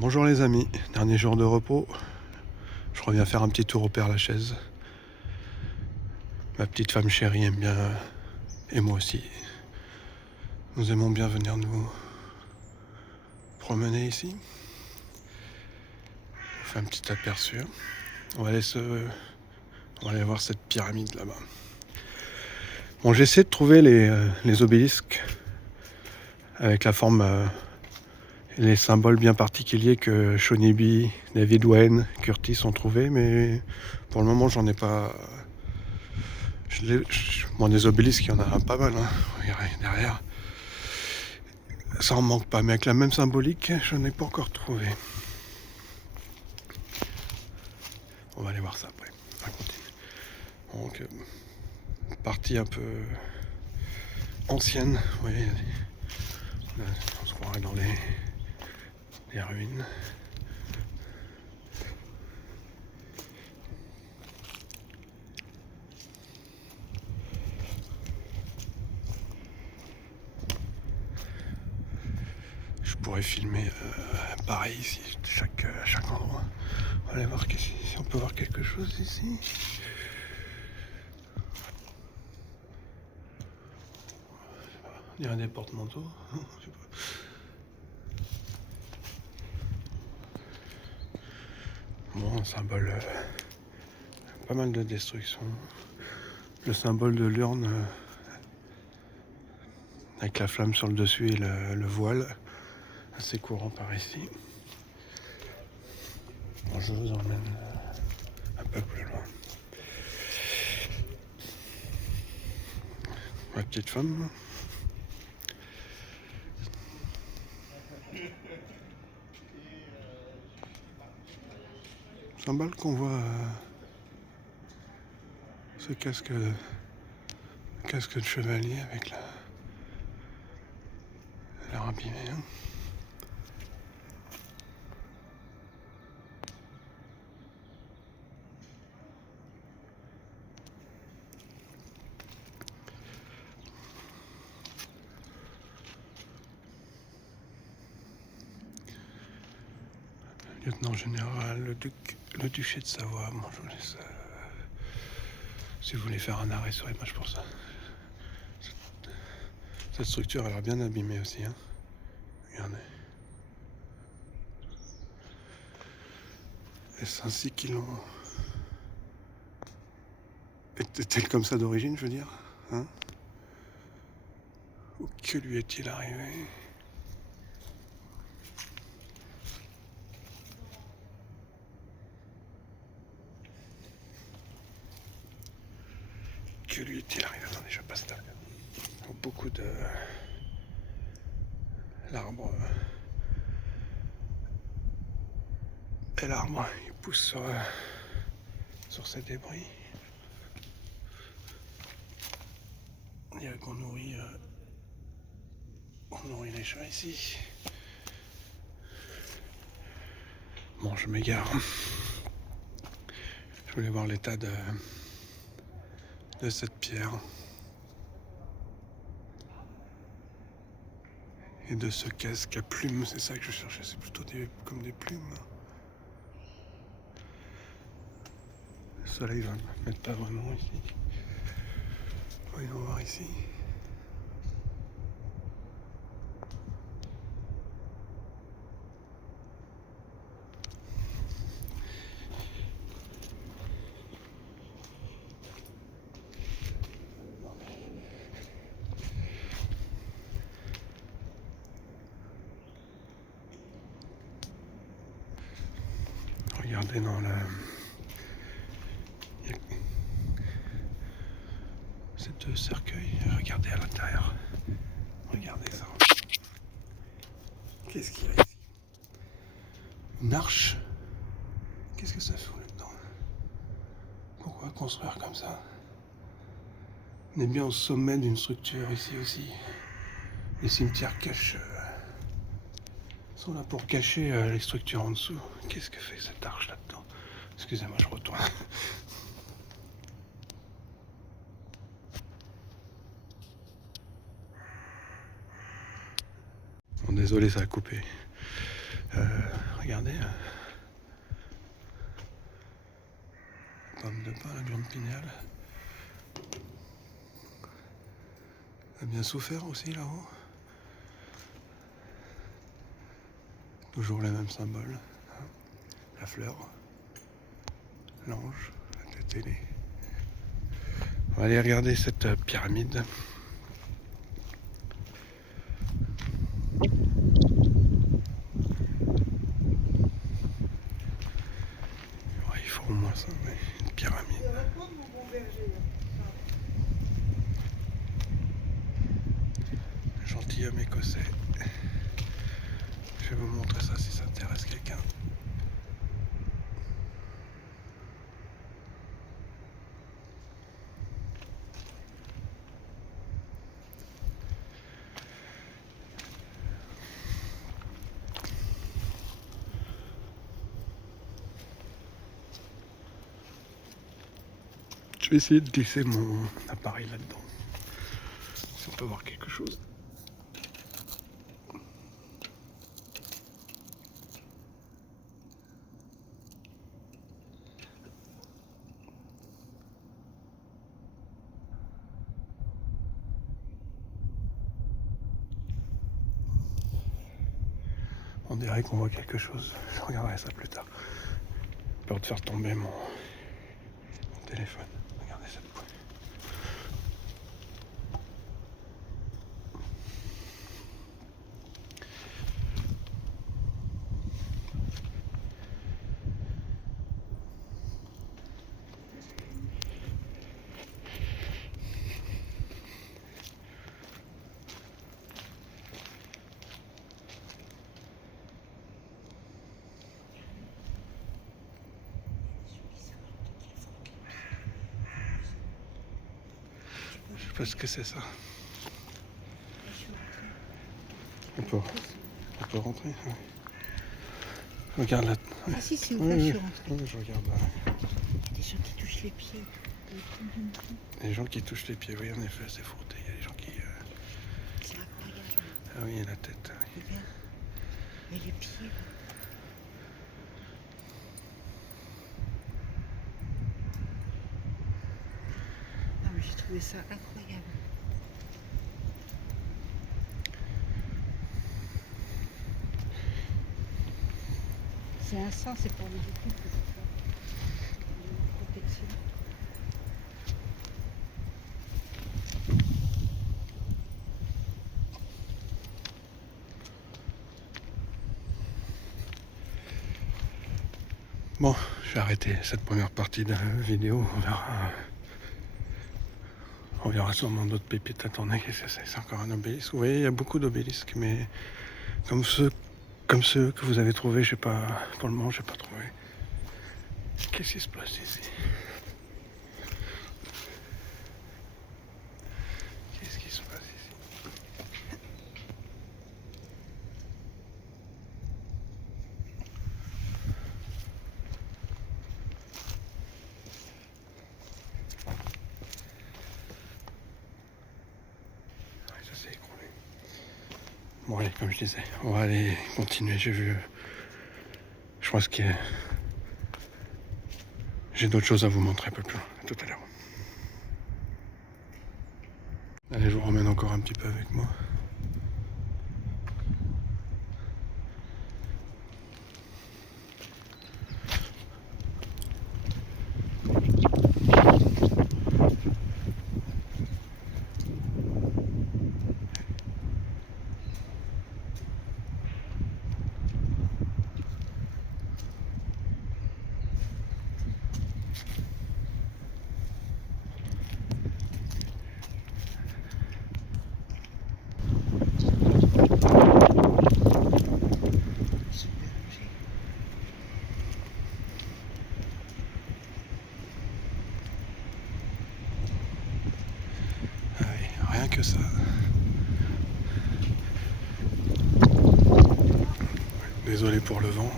Bonjour les amis, dernier jour de repos. Je reviens faire un petit tour au Père-Lachaise. Ma petite femme chérie aime bien, et moi aussi. Nous aimons bien venir nous promener ici. On fait un petit aperçu. On va aller voir cette pyramide là-bas. Bon, j'ai essayé de trouver les obélisques avec la forme et les symboles bien particuliers que Shonibi, David Wayne, Curtis ont trouvés, mais pour le moment j'en ai pas. Bon, des obélisques, il y en a pas mal, hein. Regardez derrière. Ça en manque pas, mais avec la même symbolique, je n'ai pas encore trouvé. On va aller voir ça après. Ça continue. Donc, partie un peu ancienne. Vous voyez, on se croirait dans les ruines. Je pourrais filmer pareil ici, à chaque endroit. On va aller voir si on peut voir quelque chose ici. Il y a des porte-manteaux. Je sais pas. Bon, un symbole. Pas mal de destruction. Le symbole de l'urne avec la flamme sur le dessus et le voile. Assez courant par ici. Bon, je vous emmène un peu plus loin. Ma petite femme. Symbole qu'on voit ce casque de chevalier avec la rapinée. Hein. Lieutenant général, le duché de Savoie. Bon, je vous laisse. Si vous voulez faire un arrêt sur l'image pour ça. Cette structure a l'air bien abîmée aussi. Hein. Regardez. Est-ce ainsi qu'ils l'ont. Était-elle comme ça d'origine, je veux dire, hein? Ou que lui est-il arrivé? Que lui est-il arrivé? Attendez, je passe là. Beaucoup de. L'arbre. Et l'arbre, il pousse sur ces débris. On dirait qu'on nourrit les chats ici. Bon, je m'égare. Je voulais voir l'état de cette pierre. Et de ce casque à plumes, c'est ça que je cherchais, c'est plutôt comme des plumes. Le soleil va ne mettre pas vraiment ici. Voyons voir ici. Regardez dans ces deux cercueils, regardez à l'intérieur. Regardez ça. Qu'est-ce qu'il y a ici? Une arche? Qu'est-ce que ça fout là-dedans? Pourquoi construire comme ça? On est bien au sommet d'une structure ici aussi. Les cimetières sont là pour cacher les structures en dessous. Qu'est-ce que fait cette arche là-dedans? Excusez-moi, je retourne. Bon, désolé, ça a coupé. Regardez. Pomme de pin, la glande pinéale. A bien souffert aussi là-haut. Toujours les mêmes symboles. La fleur, l'ange, la tête ailée. On va aller regarder cette pyramide. Ouais, il faut au moins ça, mais une pyramide. Gentilhomme écossais. Je vais vous montrer ça si ça intéresse quelqu'un. Je vais essayer de glisser mon appareil là-dedans. Si on peut voir quelque chose. On dirait qu'on voit quelque chose. Je regarderai ça plus tard. J'ai peur de faire tomber mon téléphone. Regardez cette pointe. Je sais pas ce que c'est ça. On peut rentrer. Ouais. Regarde là. Ouais. Ah si, c'est ouvert, je suis rentrée. Ouais, je regarde là. Des gens qui touchent les pieds. Les gens qui touchent les pieds, oui, en effet, c'est frotté. Il y a des gens qui. C'est incroyable. Ah oui, la tête. Oui. Regarde. Et les pieds. Là. Ah mais j'ai trouvé ça incroyable. C'est un sang, c'est pour les équipes que c'est ça. La protection. Bon, je vais arrêter cette première partie de la vidéo. On verra sûrement d'autres pépites. Attendez, qu'est-ce que c'est encore un obélisque. Vous voyez, il y a beaucoup d'obélisques, mais comme ceux que vous avez trouvés, je sais pas, pour le moment, j'ai pas trouvé. Qu'est-ce qui se passe ici? Qu'est-ce qui se passe ici? Ouais, ça s'est écroulé. Bon, allez, comme je disais, on va aller continuer. Je pense que j'ai d'autres choses à vous montrer un peu plus loin. À tout à l'heure. Allez, je vous ramène encore un petit peu avec moi. Ah oui, rien que ça. Désolé pour le vent.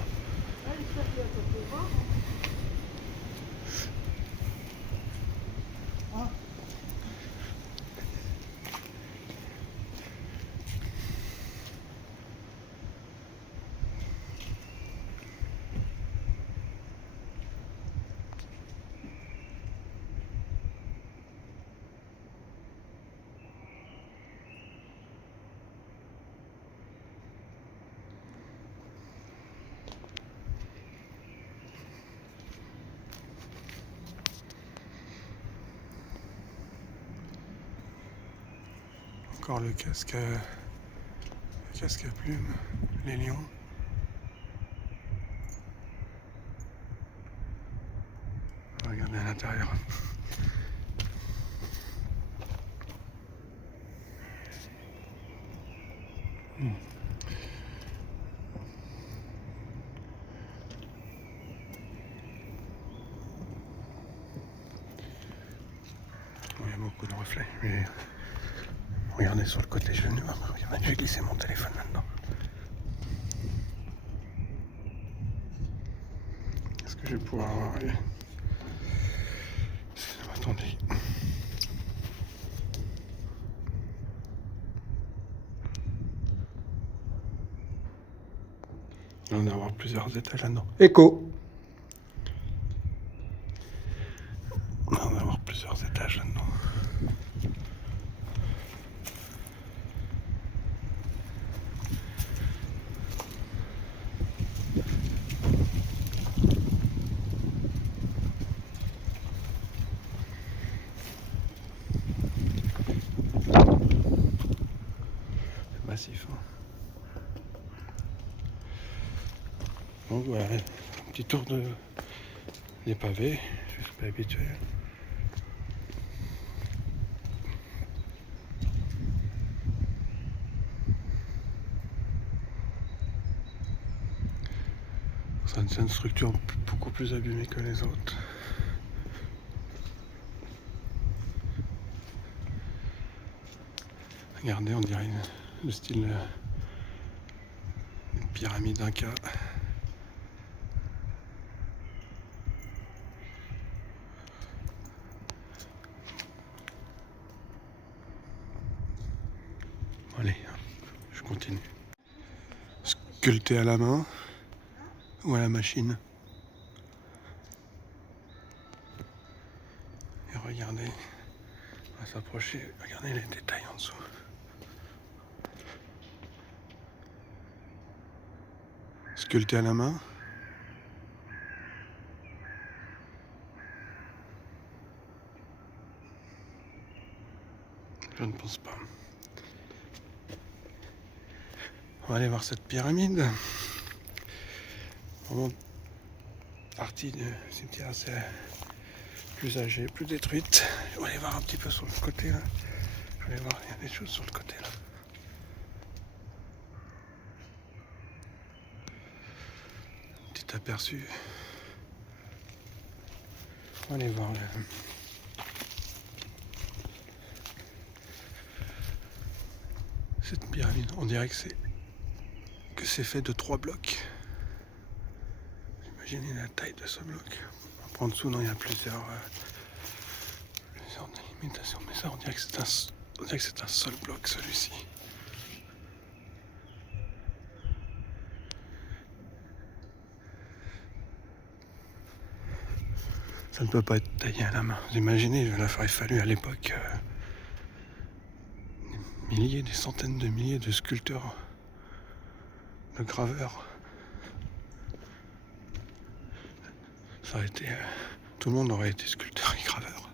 encore le casque à plumes, les lions. On va regarder à l'intérieur. Il y a beaucoup de reflets, mais regardez sur le côté, je vais glisser mon téléphone là-dedans. Est-ce que je vais pouvoir avoir... Attendez. On va avoir plusieurs étages là-dedans. Écho. On va avoir plusieurs étages là-dedans. C'est massif. Hein. Donc voilà, un petit tour des pavés. Je suis pas habitué. C'est une structure beaucoup plus abîmée que les autres. Regardez, on dirait le style une pyramide Inca. Allez, je continue. Sculpté à la main ou à la machine. Et regardez, on va s'approcher, regardez les détails en dessous. Sculpté à la main. Je ne pense pas. On va aller voir cette pyramide. Vraiment partie du cimetière assez plus âgée, plus détruite. On va aller voir un petit peu sur le côté là. Je vais aller voir, il y a des choses sur le côté là. Petit aperçu. On va aller voir là. Cette pyramide, on dirait que c'est fait de 3 blocs. Imaginez la taille de ce bloc. En dessous, non, il y a plusieurs délimitations, mais ça, on dirait que c'est un seul bloc, celui-ci. Ça ne peut pas être taillé à la main. Vous imaginez, il aurait fallu à l'époque des centaines de milliers de sculpteurs, de graveurs. Ça aurait été... tout le monde aurait été sculpteur et graveur.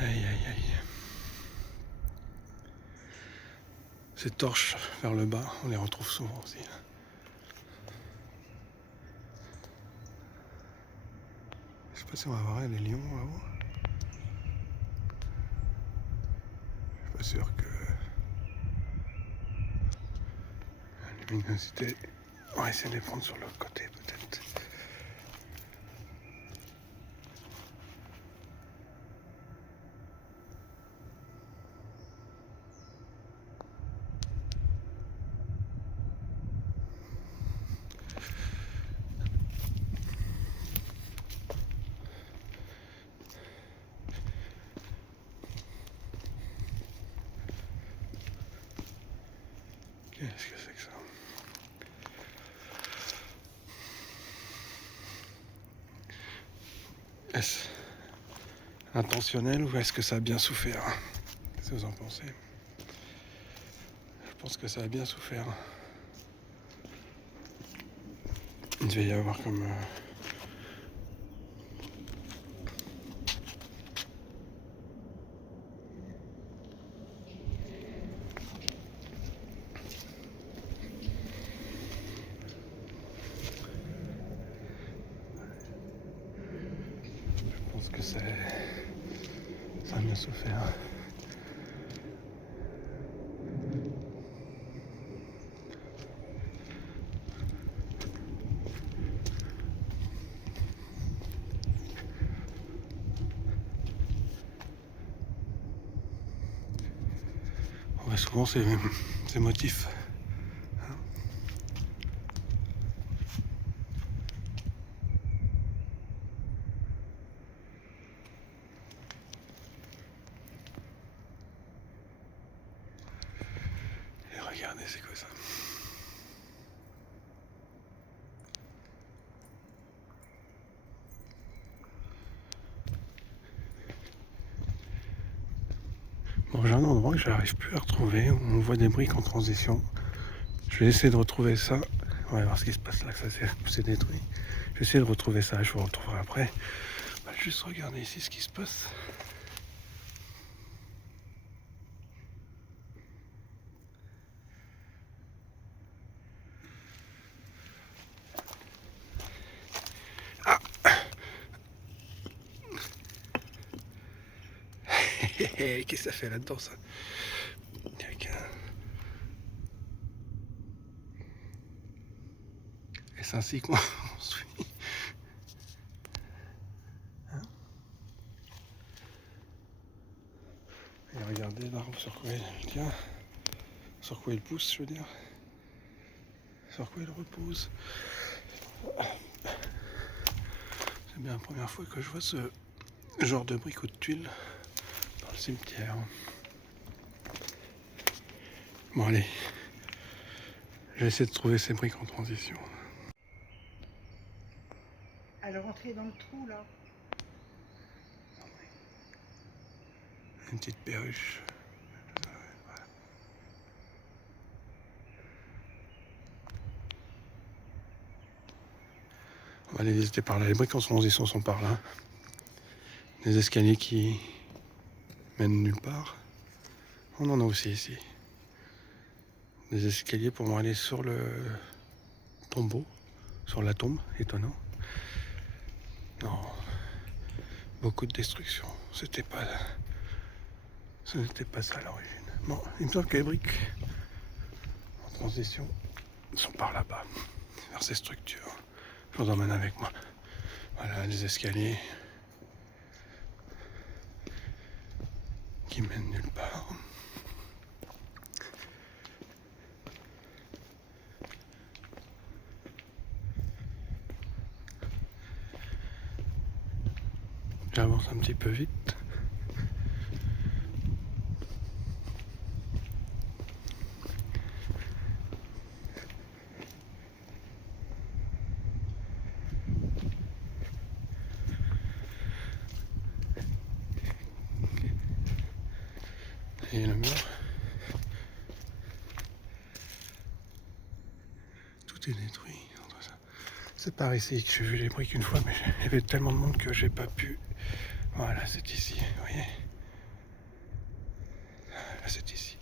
Aïe, aïe, aïe. Ces torches vers le bas, on les retrouve souvent aussi. Je sais pas si on va voir les lions là-haut. Je suis pas sûr que la luminosité... On va essayer de les prendre sur l'autre côté peut-être. Qu'est-ce que c'est que ça? Est-ce intentionnel ou est-ce que ça a bien souffert? Qu'est-ce que vous en pensez? Je pense que ça a bien souffert. Il devait y avoir comme ça a bien souffert. Ouais, souvent ces motifs. Et regardez, c'est quoi ça? Bon, j'ai un endroit que j'arrive plus à retrouver où on voit des briques en transition. Je vais essayer de retrouver ça. On va voir ce qui se passe là, que ça s'est détruit. Je vais essayer de retrouver ça, je vous retrouverai après. On va juste regarder ici ce qui se passe. Ah qu'est-ce que ça fait là-dedans ça? Et c'est ainsi qu'on suit. Et regardez l'arbre sur quoi il tient, sur quoi il pousse, je veux dire, sur quoi il repose. C'est bien la première fois que je vois ce genre de briques ou de tuiles dans le cimetière. Bon allez, je vais essayer de trouver ces briques en transition. Elle est rentrée dans le trou là. Une petite perruche. On va aller visiter par là. Les briques en transition sont par là. Des escaliers qui mènent nulle part. On en a aussi ici. Des escaliers pour aller sur le tombeau, sur la tombe, étonnant. Non, beaucoup de destruction. Ce n'était pas ça à l'origine. Bon, il me semble que les briques en transition sont par là-bas, vers ces structures. Je vous emmène avec moi. Voilà, des escaliers qui mènent nulle part. J'avance un petit peu vite. Et le mur. Tout est détruit. C'est par ici que j'ai vu les briques une fois, mais il y avait tellement de monde que j'ai pas pu. Voilà, c'est ici, vous voyez. Là, c'est ici.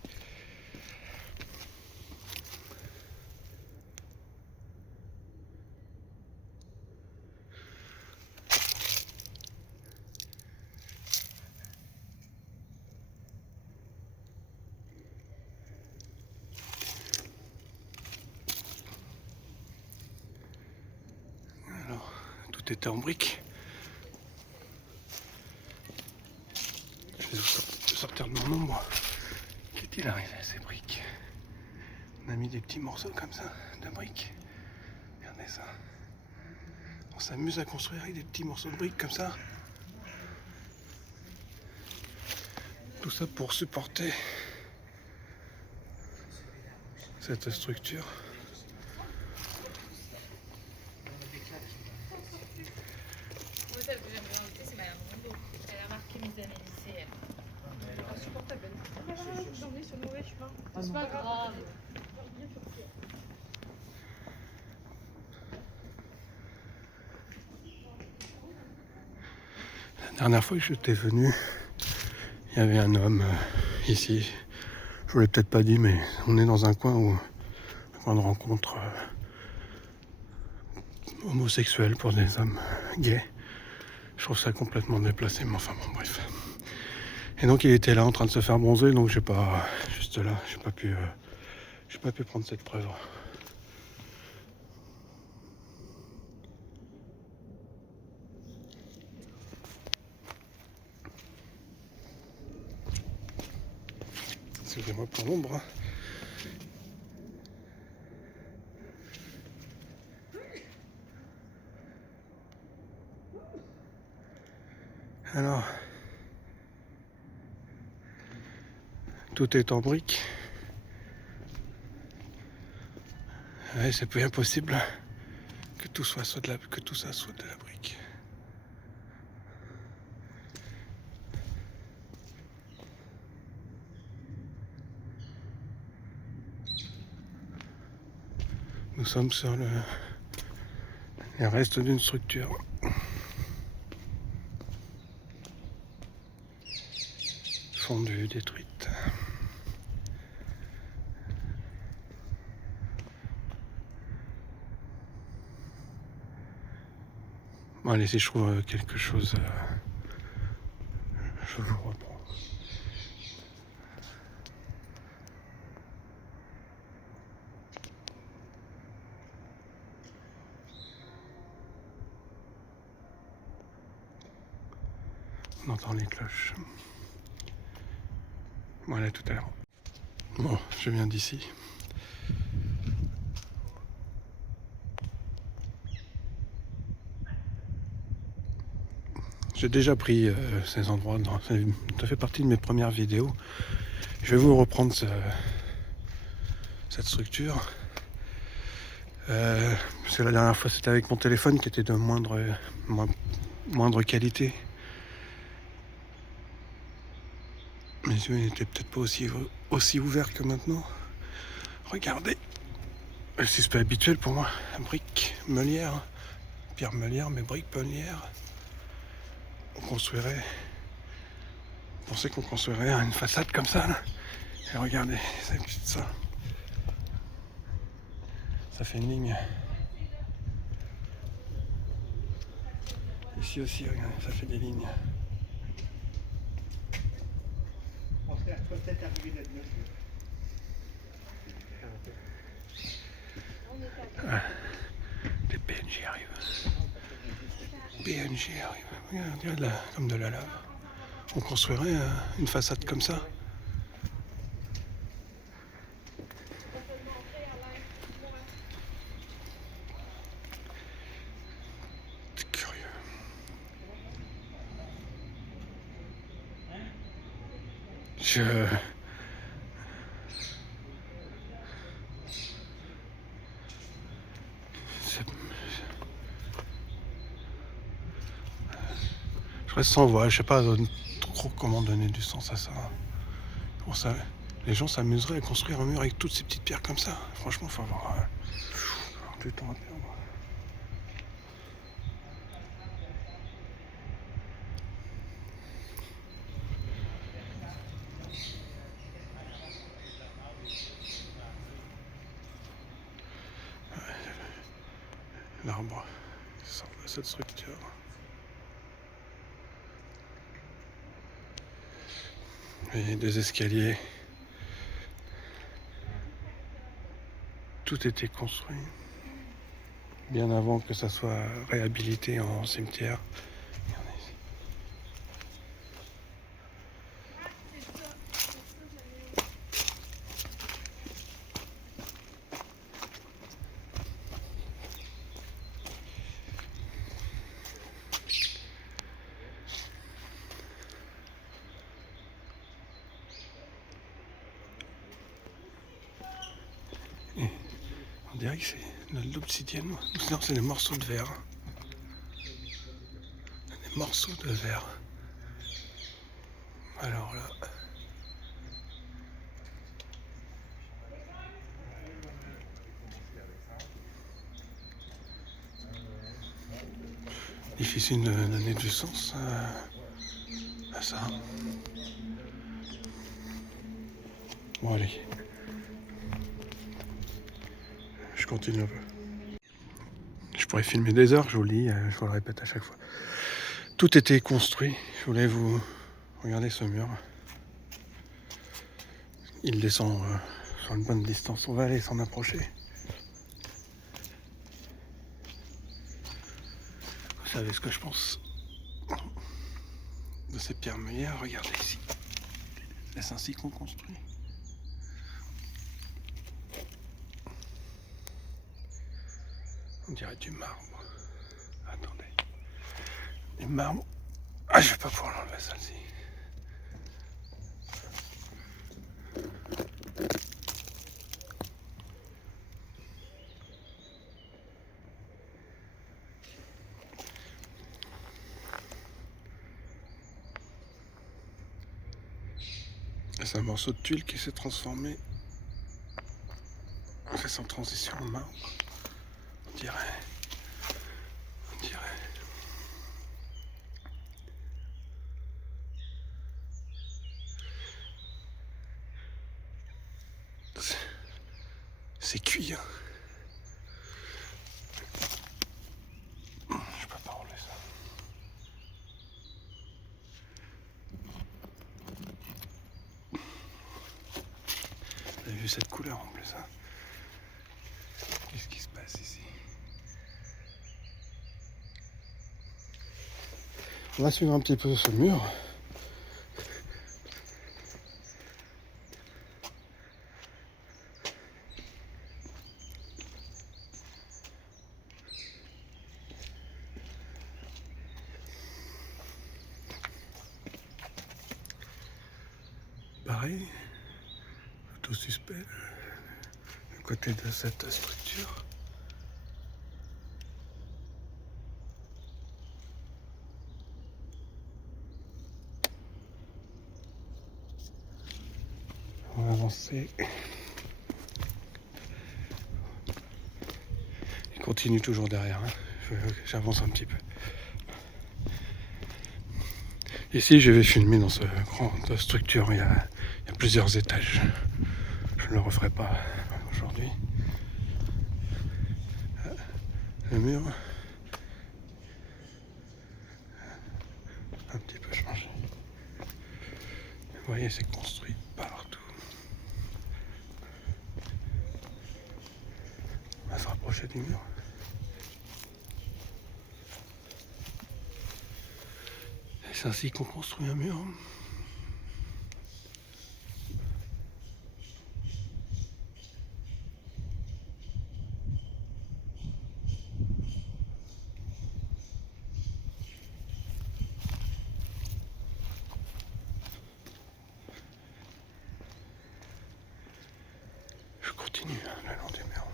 Alors, tout était en briques. Je vais sortir de mon ombre. Qu'est-il arrivé à ces briques? On a mis des petits morceaux comme ça, de briques. Regardez ça. On s'amuse à construire avec des petits morceaux de briques comme ça. Tout ça pour supporter cette structure. Celle que j'aimerais inviter, c'est Madame Rondeau. Elle a marqué mes années lycée. Insupportable. J'en ai sur le mauvais chemin. C'est pas grave. La dernière fois que j'étais venu, il y avait un homme ici. Je vous l'ai peut-être pas dit, mais on est dans un coin de rencontre homosexuelle pour des hommes gays. Je trouve ça complètement déplacé, mais enfin bon, bref. Et donc il était là en train de se faire bronzer, donc j'ai pas, juste là, j'ai pas pu prendre cette preuve. Excusez-moi pour l'ombre. Alors, tout est en briques. Ouais, c'est bien possible que tout ça soit de la brique. Nous sommes sur les restes d'une structure. Fondue, détruite. Bon, allez, si je trouve quelque chose, je vous reprends. On entend les cloches. Voilà, tout à l'heure. Bon, je viens d'ici. J'ai déjà pris ces endroits, ça fait partie de mes premières vidéos. Je vais vous reprendre cette structure. Parce que la dernière fois c'était avec mon téléphone qui était de moindre qualité. Mes yeux n'étaient peut-être pas aussi ouverts que maintenant. Regardez, le suspect habituel pour moi, brique meulière, pierre meulière, mais brique meulière. On pensait qu'on construirait une façade comme ça là. Et regardez, ça fait une ligne. Ici aussi, regardez, ça fait des lignes. Ah, les PNJ arrivent. PNJ arrivent. Regarde là, comme de la lave. On construirait une façade comme ça. C'est curieux. Je reste sans voix, je sais pas trop comment donner du sens à ça. Bon, les gens s'amuseraient à construire un mur avec toutes ces petites pierres comme ça. Franchement, il faut avoir du temps à perdre. L'arbre sort de cette structure. Et des escaliers. Tout était construit bien avant que ça soit réhabilité en cimetière. On dirait que c'est de l'obsidienne. Non, c'est des morceaux de verre. Des morceaux de verre. Alors là. Difficile de donner du sens à ça. Bon, allez. Je continue un peu. Je pourrais filmer des heures, je vous le dis, je vous le répète à chaque fois. tout était construit. Je voulais vous regarder ce mur. Il descend sur une bonne distance. On va aller s'en approcher. Vous savez ce que je pense de ces pierres meulières? Regardez ici. C'est ainsi qu'on construit. On dirait du marbre. Attendez. Du marbre. Ah, je vais pas pouvoir l'enlever celle-ci. C'est un morceau de tuile qui s'est transformé. C'est sans transition en marbre. On dirait. On dirait. C'est cuit. Hein. Je peux pas enlever ça. Vous avez vu cette couleur en plus, hein? Qu'est-ce qui se passe ici? On va suivre un petit peu ce mur. Pareil, tout suspect, à côté de cette structure. On va avancer. Il continue toujours derrière. Hein. J'avance un petit peu. Ici, je vais filmer dans cette grande structure. Il y a plusieurs étages. Je ne le referai pas aujourd'hui. Le mur. Un petit peu changé. Vous voyez, c'est construit partout. On va se rapprocher du mur. Et c'est ainsi qu'on construit un mur. Je continue le long du mur.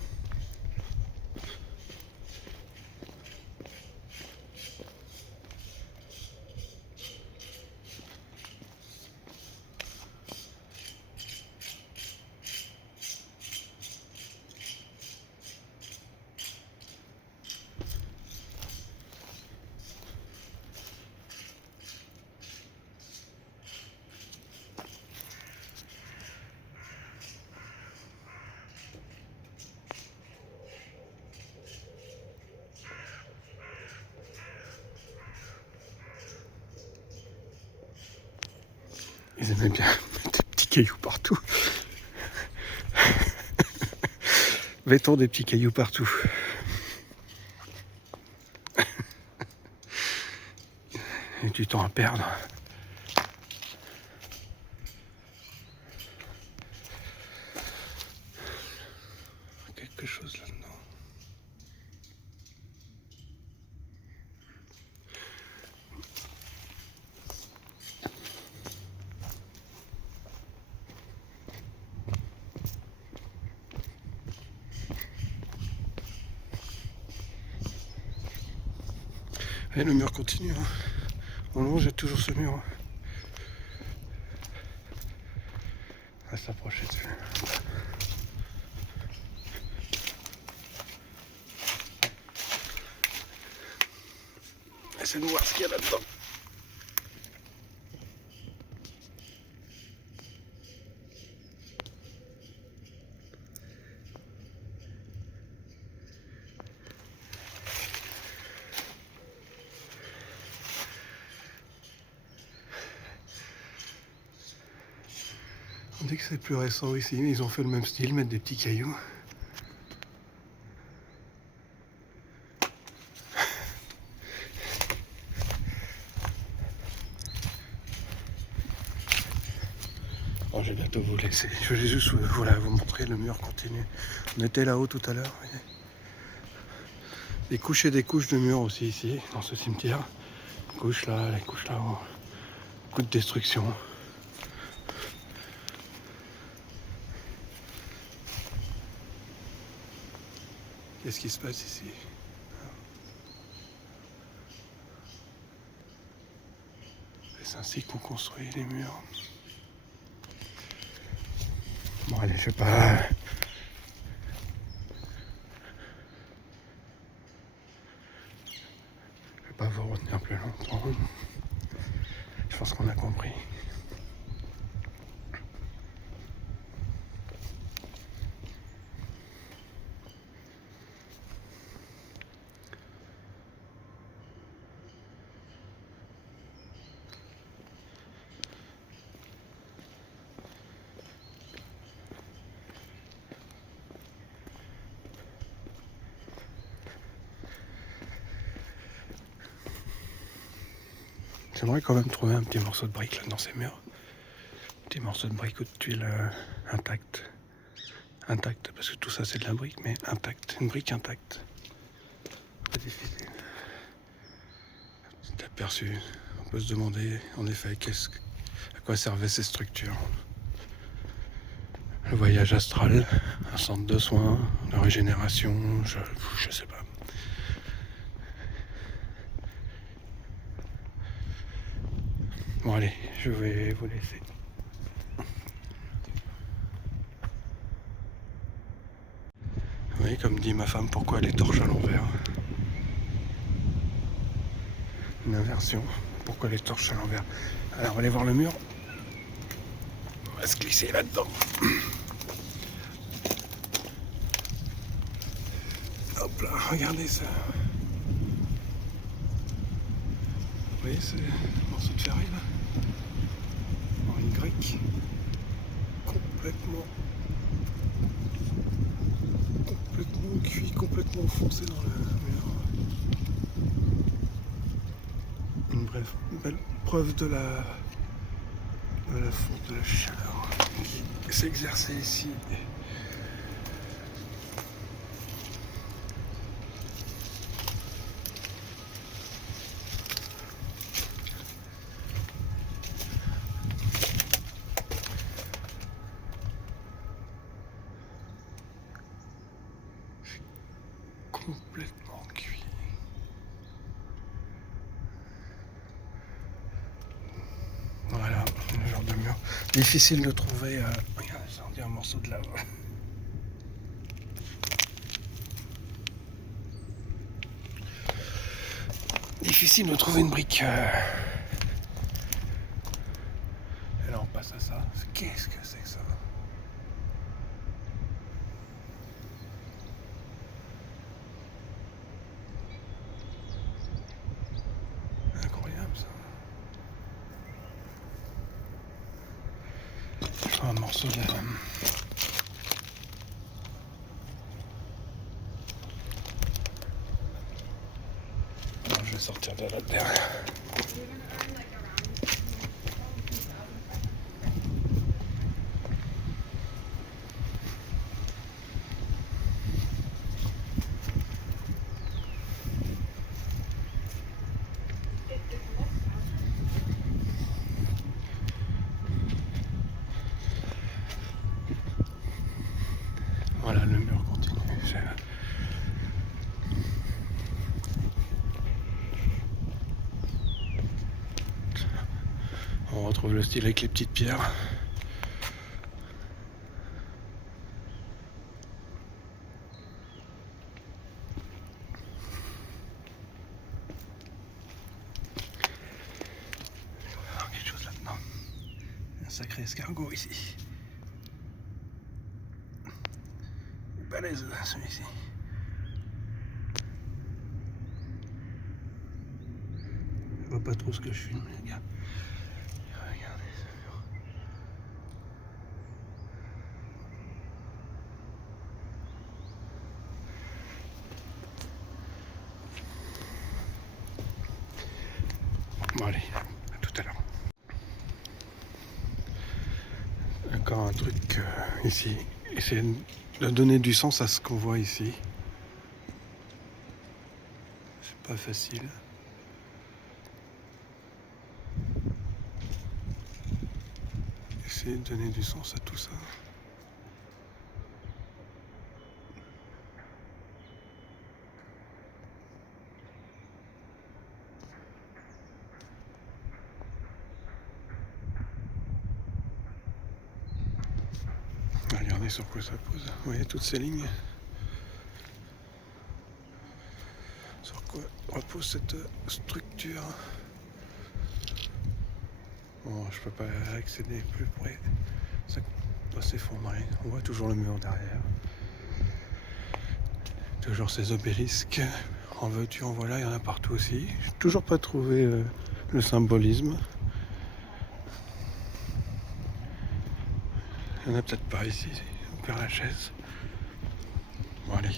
Ils aimaient bien mettre des petits cailloux partout. Mettons des petits cailloux partout. Et du temps à perdre. Quelque chose là-dedans. Et le mur continue. Hein. On longe toujours ce mur. On va s'approcher dessus. Essayez de voir ce qu'il y a là-dedans. Dès que c'est plus récent ici, ils ont fait le même style, mettre des petits cailloux. Bon, je vais bientôt vous laisser. Je vais juste vous montrer, le mur continue. On était là-haut tout à l'heure. Voyez. Des couches et des couches de murs aussi ici, dans ce cimetière. Les couches là, les couches là-haut. Beaucoup de destruction. Qu'est-ce qui se passe ici? C'est ainsi qu'on construit les murs. Bon allez, je vais pas... Je vais pas vous retenir plus longtemps. Je pense qu'on a compris. J'aimerais quand même trouver un petit morceau de brique là dans ces murs. Un petit morceau de brique ou de tuile intact. Intact, parce que tout ça c'est de la brique, mais intact. Une brique intacte. Pas difficile. Petit aperçu. On peut se demander en effet à quoi servaient ces structures. Le voyage astral, un centre de soins, la régénération, je sais pas. Bon allez, je vais vous laisser. Oui, comme dit ma femme, pourquoi les torches à l'envers? Une inversion. Pourquoi les torches à l'envers? Alors on va aller voir le mur. On va se glisser là-dedans. Hop là, regardez ça. Vous voyez ce morceau de ferraille là? En Y. Complètement cuit, complètement foncé dans le mur. Une belle preuve de la fonte de la chaleur qui s'est exercée ici. Complètement cuit. Voilà, le genre de mur. Difficile de trouver. Regarde, j'en dis un morceau de lave. Difficile de trouver une brique. Et là on passe à ça. Qu'est-ce que c'est que ça? Incroyable ça. Un morceau de la... Alors, je vais sortir de là derrière. Voilà, le mur continue. On retrouve le style avec les petites pierres. On va voir quelque chose là-dedans. Un sacré escargot ici. Balèze celui-ci. Je vois pas trop ce que je filme, les gars. Regardez ce mur. allez, à tout à l'heure. Encore un truc ici. Essayer de donner du sens à ce qu'on voit ici. C'est pas facile. Essayer de donner du sens à tout ça. Regardez sur quoi ça pose. Vous voyez toutes ces lignes? Sur quoi repose cette structure? Bon, je peux pas accéder plus près. Ça doit s'effondrer. On voit toujours le mur derrière. Toujours ces obélisques. En veux-tu, en voilà, il y en a partout aussi. J'ai toujours pas trouvé le symbolisme. Il n'y en a peut-être pas ici, au Père-Lachaise. Bon allez.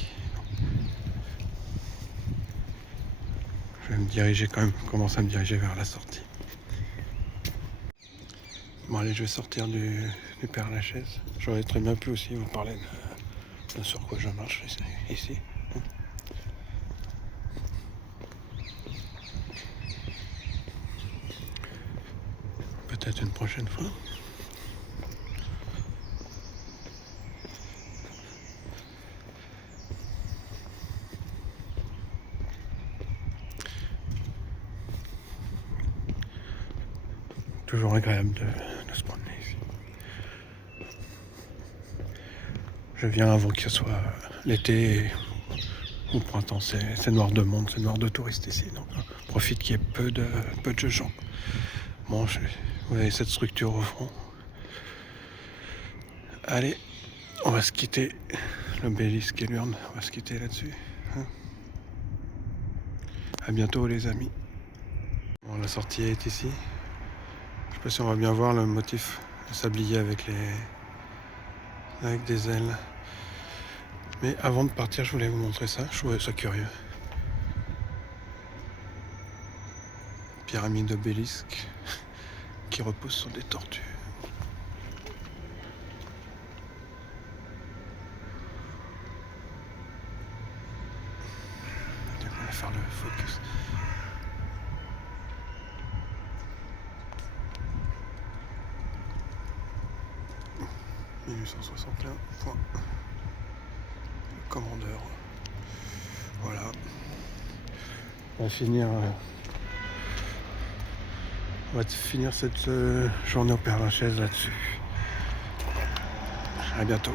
Je vais me diriger quand même, commencer à me diriger vers la sortie. Bon allez, je vais sortir du Père-Lachaise. J'aurais très bien pu aussi vous parler de sur quoi je marche ici. Peut-être une prochaine fois. Toujours agréable de se promener ici. Je viens avant que ce soit l'été ou printemps. C'est noir de monde, c'est noir de touristes ici. Donc on profite qu'il y ait peu de gens. Bon, vous voyez cette structure au fond. Allez, on va se quitter. L'obélisque et l'urne, on va se quitter là-dessus. Hein, à bientôt les amis. Bon, la sortie est ici. Je sais pas si on va bien voir le motif de sablier avec des ailes. Mais avant de partir, je voulais vous montrer ça. Je trouvais ça curieux. Pyramide d'obélisque qui repose sur des tortues. On va faire le focus. « 1861. Point. Le commandeur. » Voilà. On va finir cette journée au Père-Lachaise là-dessus. À bientôt.